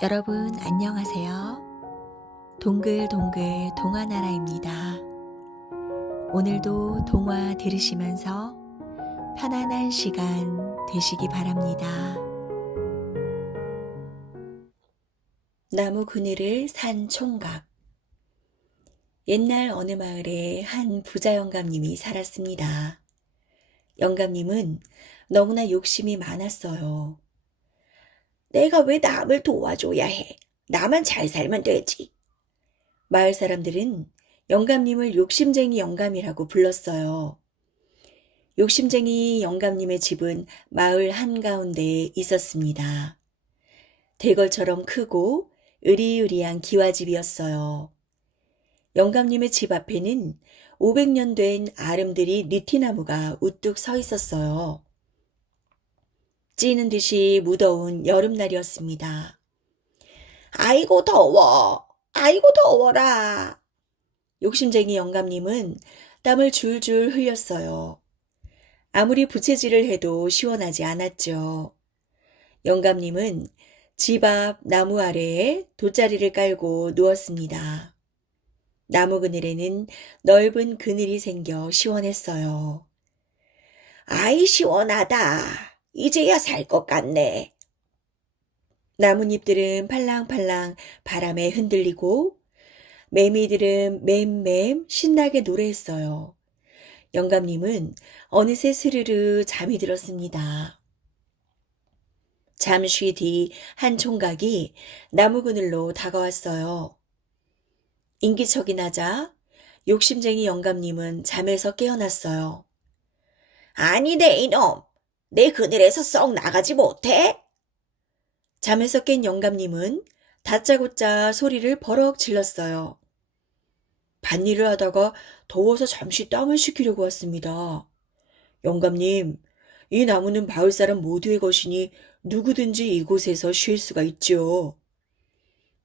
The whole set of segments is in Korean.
여러분 안녕하세요. 동글동글 동화나라입니다. 오늘도 동화 들으시면서 편안한 시간 되시기 바랍니다. 나무 그늘을 산 총각. 옛날 어느 마을에 한 부자 영감님이 살았습니다. 영감님은 너무나 욕심이 많았어요. 내가 왜 남을 도와줘야 해? 나만 잘 살면 되지. 마을 사람들은 영감님을 욕심쟁이 영감이라고 불렀어요. 욕심쟁이 영감님의 집은 마을 한가운데에 있었습니다. 대궐처럼 크고 으리으리한 기와집이었어요. 영감님의 집 앞에는 500년 된 아름드리 느티나무가 우뚝 서 있었어요. 찌는 듯이 무더운 여름날이었습니다. 아이고 더워. 아이고 더워라. 욕심쟁이 영감님은 땀을 줄줄 흘렸어요. 아무리 부채질을 해도 시원하지 않았죠. 영감님은 집 앞 나무 아래에 돗자리를 깔고 누웠습니다. 나무 그늘에는 넓은 그늘이 생겨 시원했어요. 아이 시원하다. 이제야 살 것 같네. 나뭇잎들은 팔랑팔랑 바람에 흔들리고 매미들은 맴맴 신나게 노래했어요. 영감님은 어느새 스르르 잠이 들었습니다. 잠시 뒤 한 총각이 나무 그늘로 다가왔어요. 인기척이 나자 욕심쟁이 영감님은 잠에서 깨어났어요. 아니네 이놈, 내 그늘에서 썩 나가지 못해? 잠에서 깬 영감님은 다짜고짜 소리를 버럭 질렀어요. 밭일을 하다가 더워서 잠시 땀을 식히려고 왔습니다. 영감님, 이 나무는 마을 사람 모두의 것이니 누구든지 이곳에서 쉴 수가 있지요.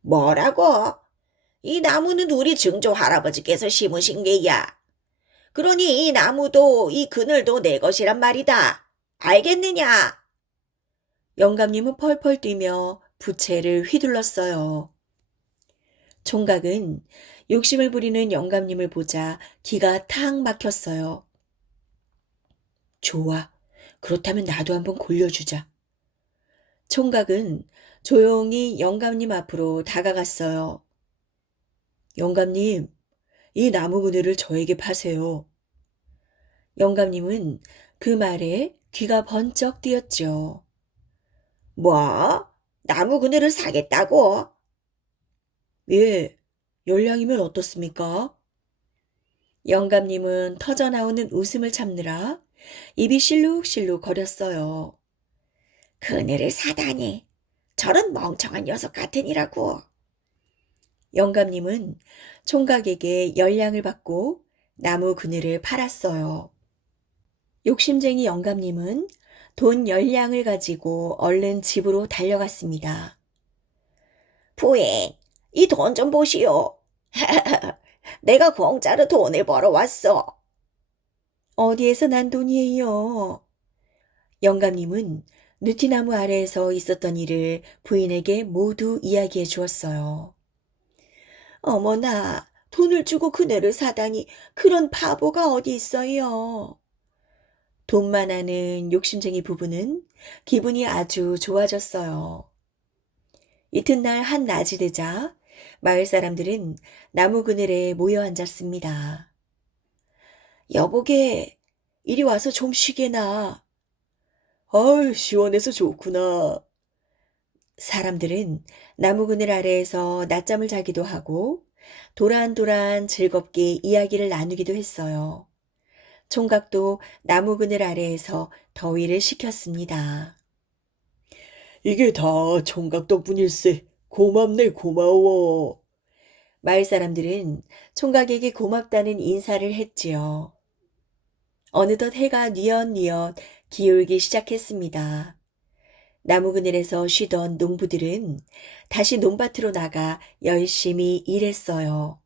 뭐라고? 이 나무는 우리 증조 할아버지께서 심으신 게야. 그러니 이 나무도 이 그늘도 내 것이란 말이다. 알겠느냐? 영감님은 펄펄 뛰며 부채를 휘둘렀어요. 총각은 욕심을 부리는 영감님을 보자 기가 탁 막혔어요. 좋아. 그렇다면 나도 한번 골려주자. 총각은 조용히 영감님 앞으로 다가갔어요. 영감님, 이 나무 그늘을 저에게 파세요. 영감님은 그 말에 귀가 번쩍 뜨였죠. 뭐? 나무 그늘을 사겠다고? 예, 열량이면 어떻습니까? 영감님은 터져나오는 웃음을 참느라 입이 실룩실룩 거렸어요. 그늘을 사다니. 저런 멍청한 녀석 같으니라고. 영감님은 총각에게 열량을 받고 나무 그늘을 팔았어요. 욕심쟁이 영감님은 돈 열량을 가지고 얼른 집으로 달려갔습니다. 부인, 이 돈 좀 보시오. 내가 공짜로 돈을 벌어왔어. 어디에서 난 돈이에요? 영감님은 느티나무 아래에서 있었던 일을 부인에게 모두 이야기해 주었어요. 어머나, 돈을 주고 그네를 사다니 그런 바보가 어디 있어요. 돈만 아는 욕심쟁이 부부는 기분이 아주 좋아졌어요. 이튿날 한낮이 되자 마을 사람들은 나무 그늘에 모여 앉았습니다. 여보게, 이리 와서 좀 쉬게나. 아유, 시원해서 좋구나. 사람들은 나무 그늘 아래에서 낮잠을 자기도 하고 도란도란 즐겁게 이야기를 나누기도 했어요. 총각도 나무 그늘 아래에서 더위를 식혔습니다. 이게 다 총각 덕분일세. 고맙네, 고마워. 마을 사람들은 총각에게 고맙다는 인사를 했지요. 어느덧 해가 뉘엿뉘엿 기울기 시작했습니다. 나무 그늘에서 쉬던 농부들은 다시 논밭으로 나가 열심히 일했어요.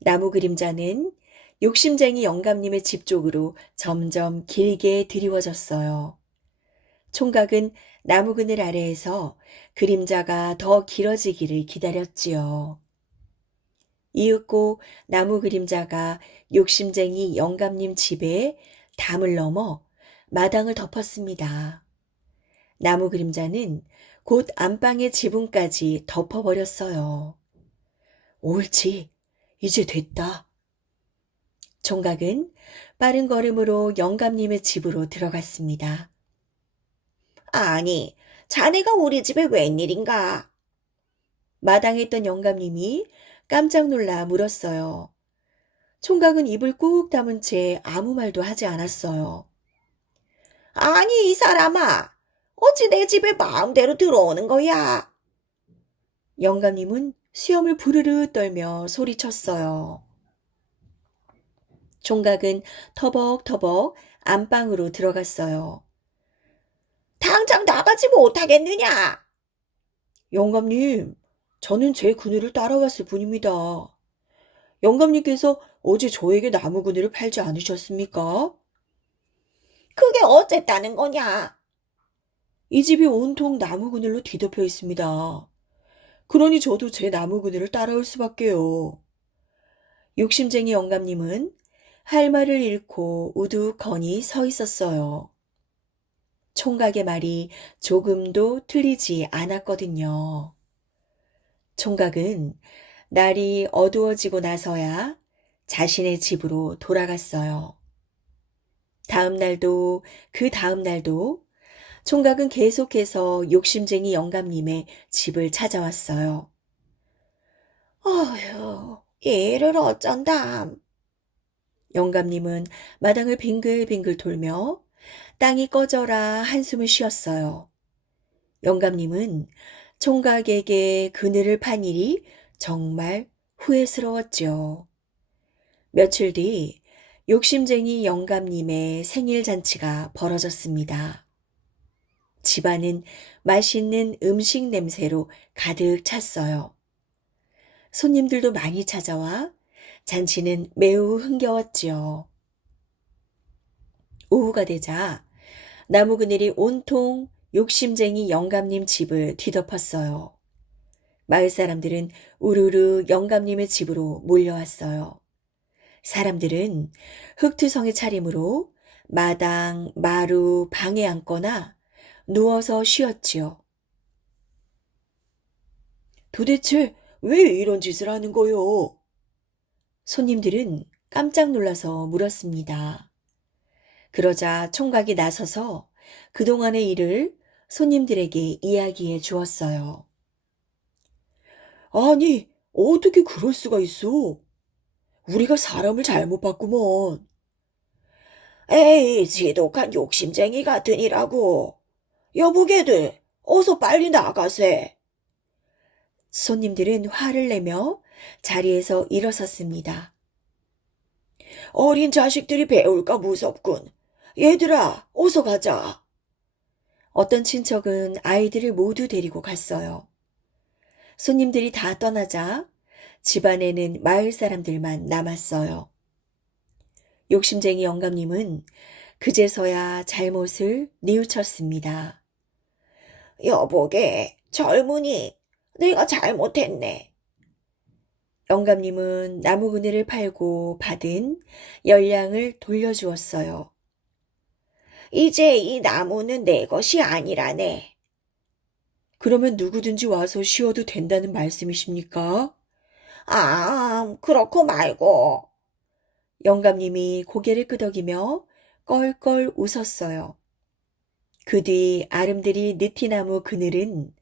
나무 그림자는 욕심쟁이 영감님의 집 쪽으로 점점 길게 드리워졌어요. 총각은 나무 그늘 아래에서 그림자가 더 길어지기를 기다렸지요. 이윽고 나무 그림자가 욕심쟁이 영감님 집에 담을 넘어 마당을 덮었습니다. 나무 그림자는 곧 안방의 지붕까지 덮어버렸어요. 옳지, 이제 됐다. 총각은 빠른 걸음으로 영감님의 집으로 들어갔습니다. 아니, 자네가 우리 집에 웬일인가? 마당에 있던 영감님이 깜짝 놀라 물었어요. 총각은 입을 꾹 다문 채 아무 말도 하지 않았어요. 아니, 이 사람아, 어찌 내 집에 마음대로 들어오는 거야? 영감님은 수염을 부르르 떨며 소리쳤어요. 총각은 터벅터벅 안방으로 들어갔어요. 당장 나가지 못하겠느냐? 영감님, 저는 제 그늘을 따라갔을 뿐입니다. 영감님께서 어제 저에게 나무 그늘을 팔지 않으셨습니까? 그게 어쨌다는 거냐? 이 집이 온통 나무 그늘로 뒤덮여 있습니다. 그러니 저도 제 나무 그늘을 따라올 수밖에요. 욕심쟁이 영감님은 할 말을 잃고 우두커니 서 있었어요. 총각의 말이 조금도 틀리지 않았거든요. 총각은 날이 어두워지고 나서야 자신의 집으로 돌아갔어요. 다음 날도 그 다음 날도 총각은 계속해서 욕심쟁이 영감님의 집을 찾아왔어요. 어휴, 얘를 어쩐담. 영감님은 마당을 빙글빙글 돌며 땅이 꺼져라 한숨을 쉬었어요. 영감님은 총각에게 그늘을 판 일이 정말 후회스러웠죠. 며칠 뒤 욕심쟁이 영감님의 생일 잔치가 벌어졌습니다. 집안은 맛있는 음식 냄새로 가득 찼어요. 손님들도 많이 찾아와 잔치는 매우 흥겨웠지요. 오후가 되자 나무 그늘이 온통 욕심쟁이 영감님 집을 뒤덮었어요. 마을 사람들은 우르르 영감님의 집으로 몰려왔어요. 사람들은 흙투성이 차림으로 마당, 마루, 방에 앉거나 누워서 쉬었지요. 도대체 왜 이런 짓을 하는 거요? 손님들은 깜짝 놀라서 물었습니다. 그러자 총각이 나서서 그동안의 일을 손님들에게 이야기해 주었어요. 아니, 어떻게 그럴 수가 있어? 우리가 사람을 잘못 봤구먼. 에이, 지독한 욕심쟁이 같으니라고. 여보게들, 어서 빨리 나가세. 손님들은 화를 내며 자리에서 일어섰습니다. 어린 자식들이 배울까 무섭군. 얘들아, 어서 가자. 어떤 친척은 아이들을 모두 데리고 갔어요. 손님들이 다 떠나자 집안에는 마을 사람들만 남았어요. 욕심쟁이 영감님은 그제서야 잘못을 뉘우쳤습니다. 여보게, 젊은이, 내가 잘못했네. 영감님은 나무 그늘을 팔고 받은 열량을 돌려주었어요. 이제 이 나무는 내 것이 아니라네. 그러면 누구든지 와서 쉬어도 된다는 말씀이십니까? 아, 그렇고 말고. 영감님이 고개를 끄덕이며 껄껄 웃었어요. 그 뒤 아름드리 느티나무 그늘은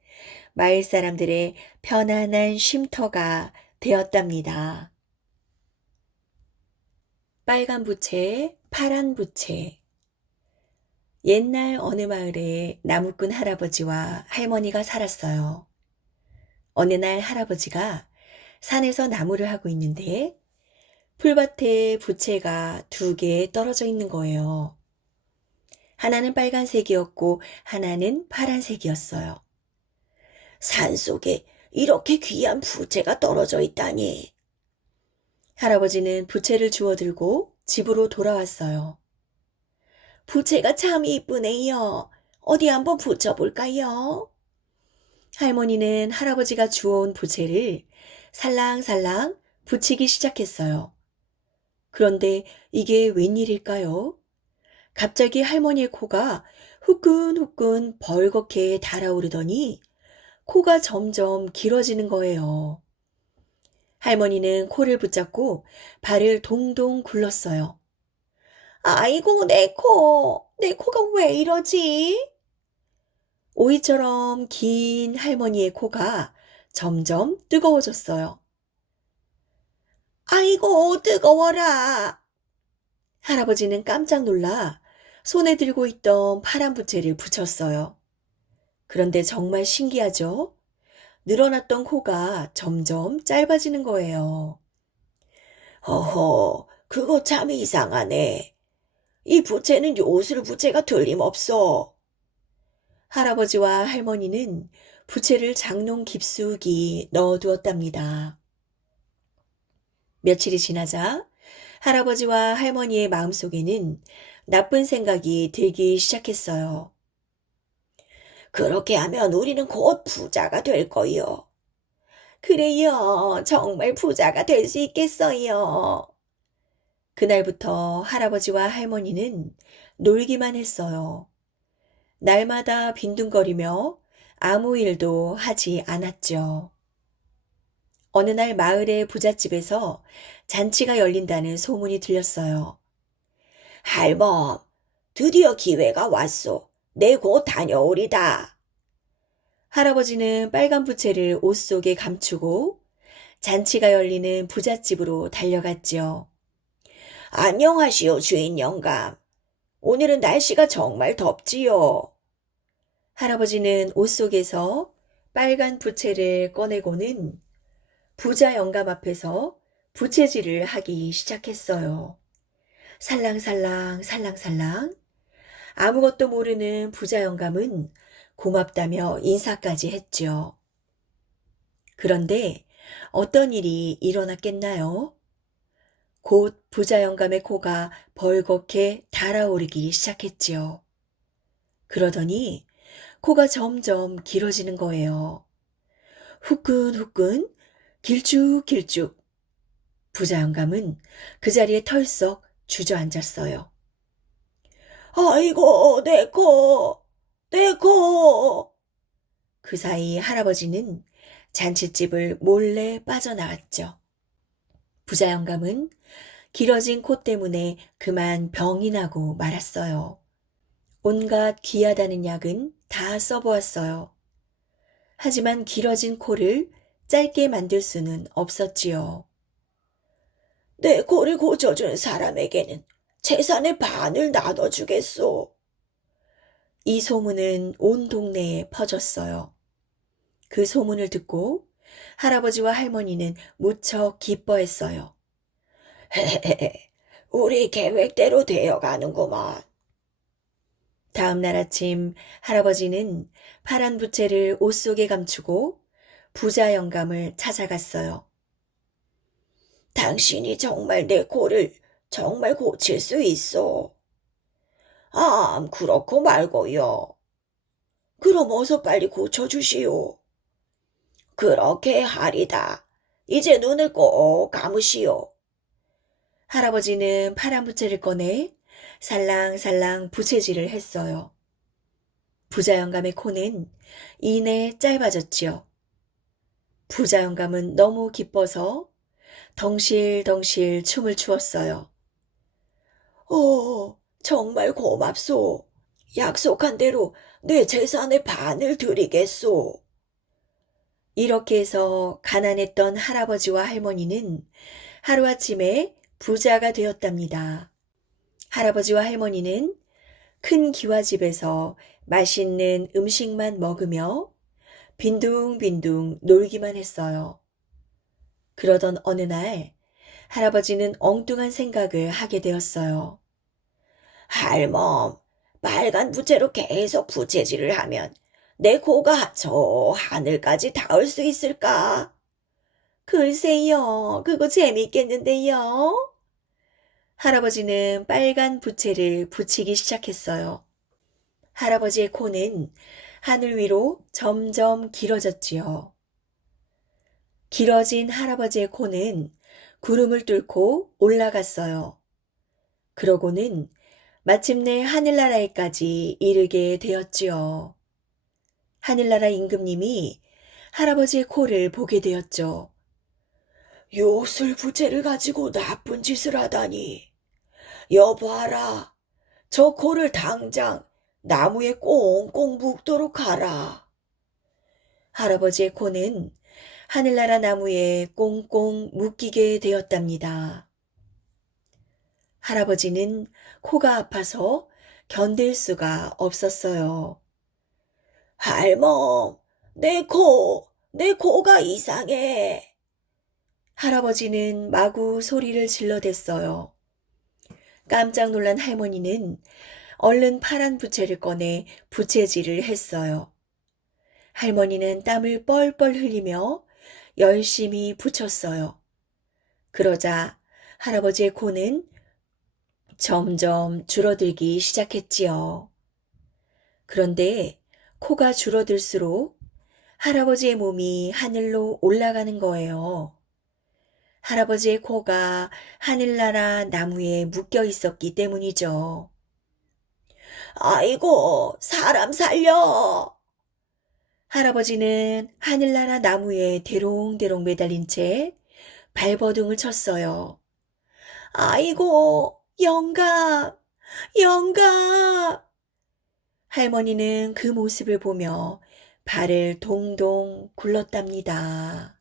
마을 사람들의 편안한 쉼터가 되었답니다. 빨간 부채, 파란 부채. 옛날 어느 마을에 나무꾼 할아버지와 할머니가 살았어요. 어느 날 할아버지가 산에서 나무를 하고 있는데 풀밭에 부채가 2개 떨어져 있는 거예요. 하나는 빨간색이었고 하나는 파란색이었어요. 산속에 이렇게 귀한 부채가 떨어져 있다니. 할아버지는 부채를 주워들고 집으로 돌아왔어요. 부채가 참 이쁘네요. 어디 한번 붙여볼까요? 할머니는 할아버지가 주워온 부채를 살랑살랑 붙이기 시작했어요. 그런데 이게 웬일일까요? 갑자기 할머니의 코가 후끈후끈 벌겋게 달아오르더니 코가 점점 길어지는 거예요. 할머니는 코를 붙잡고 발을 동동 굴렀어요. 아이고, 내 코가 왜 이러지? 오이처럼 긴 할머니의 코가 점점 뜨거워졌어요. 아이고, 뜨거워라. 할아버지는 깜짝 놀라 손에 들고 있던 파란 부채를 붙였어요. 그런데 정말 신기하죠? 늘어났던 코가 점점 짧아지는 거예요. 허허, 그거 참 이상하네. 이 부채는 요술 부채가 틀림없어. 할아버지와 할머니는 부채를 장롱 깊숙이 넣어두었답니다. 며칠이 지나자 할아버지와 할머니의 마음속에는 나쁜 생각이 들기 시작했어요. 그렇게 하면 우리는 곧 부자가 될 거요. 그래요. 정말 부자가 될 수 있겠어요. 그날부터 할아버지와 할머니는 놀기만 했어요. 날마다 빈둥거리며 아무 일도 하지 않았죠. 어느 날 마을의 부잣집에서 잔치가 열린다는 소문이 들렸어요. 할멈, 드디어 기회가 왔소. 내 곧 다녀오리다. 할아버지는 빨간 부채를 옷 속에 감추고 잔치가 열리는 부잣집으로 달려갔지요. 안녕하시오, 주인 영감. 오늘은 날씨가 정말 덥지요. 할아버지는 옷 속에서 빨간 부채를 꺼내고는 부자 영감 앞에서 부채질을 하기 시작했어요. 살랑살랑 살랑살랑. 아무것도 모르는 부자 영감은 고맙다며 인사까지 했죠. 그런데 어떤 일이 일어났겠나요? 곧 부자 영감의 코가 벌겋게 달아오르기 시작했지요. 그러더니 코가 점점 길어지는 거예요. 후끈후끈, 길쭉길쭉. 부자 영감은 그 자리에 털썩 주저앉았어요. 아이고, 내 코, 내 코. 그 사이 할아버지는 잔칫집을 몰래 빠져나왔죠. 부자 영감은 길어진 코 때문에 그만 병이 나고 말았어요. 온갖 귀하다는 약은 다 써보았어요. 하지만 길어진 코를 짧게 만들 수는 없었지요. 내 코를 고쳐준 사람에게는 재산의 반을 나눠주겠소. 이 소문은 온 동네에 퍼졌어요. 그 소문을 듣고 할아버지와 할머니는 무척 기뻐했어요. 헤헤헤, 우리 계획대로 되어가는구만. 다음 날 아침 할아버지는 파란 부채를 옷 속에 감추고 부자 영감을 찾아갔어요. 당신이 정말 내 코를 정말 고칠 수 있어. 그렇고 말고요. 그럼 어서 빨리 고쳐주시오. 그렇게 하리다. 이제 눈을 꼭 감으시오. 할아버지는 파란 부채를 꺼내 살랑살랑 부채질을 했어요. 부자 영감의 코는 이내 짧아졌지요. 부자 영감은 너무 기뻐서 덩실덩실 춤을 추었어요. 정말 고맙소. 약속한 대로 내 재산의 반을 드리겠소. 이렇게 해서 가난했던 할아버지와 할머니는 하루아침에 부자가 되었답니다. 할아버지와 할머니는 큰 기와집에서 맛있는 음식만 먹으며 빈둥빈둥 놀기만 했어요. 그러던 어느 날 할아버지는 엉뚱한 생각을 하게 되었어요. 할멈, 빨간 부채로 계속 부채질을 하면 내 코가 저 하늘까지 닿을 수 있을까? 글쎄요, 그거 재미있겠는데요? 할아버지는 빨간 부채를 붙이기 시작했어요. 할아버지의 코는 하늘 위로 점점 길어졌지요. 길어진 할아버지의 코는 구름을 뚫고 올라갔어요. 그러고는 마침내 하늘나라에까지 이르게 되었지요. 하늘나라 임금님이 할아버지의 코를 보게 되었죠. 요술부재를 가지고 나쁜 짓을 하다니. 여봐라, 저 코를 당장 나무에 꽁꽁 묶도록 하라. 할아버지의 코는 하늘나라 나무에 꽁꽁 묶이게 되었답니다. 할아버지는 코가 아파서 견딜 수가 없었어요. 할멈, 내 코가 이상해. 할아버지는 마구 소리를 질러댔어요. 깜짝 놀란 할머니는 얼른 파란 부채를 꺼내 부채질을 했어요. 할머니는 땀을 뻘뻘 흘리며 열심히 붙였어요. 그러자 할아버지의 코는 점점 줄어들기 시작했지요. 그런데 코가 줄어들수록 할아버지의 몸이 하늘로 올라가는 거예요. 할아버지의 코가 하늘나라 나무에 묶여 있었기 때문이죠. 아이고, 사람 살려! 할아버지는 하늘나라 나무에 대롱대롱 매달린 채 발버둥을 쳤어요. 아이고, 영감, 영감! 할머니는 그 모습을 보며 발을 동동 굴렀답니다.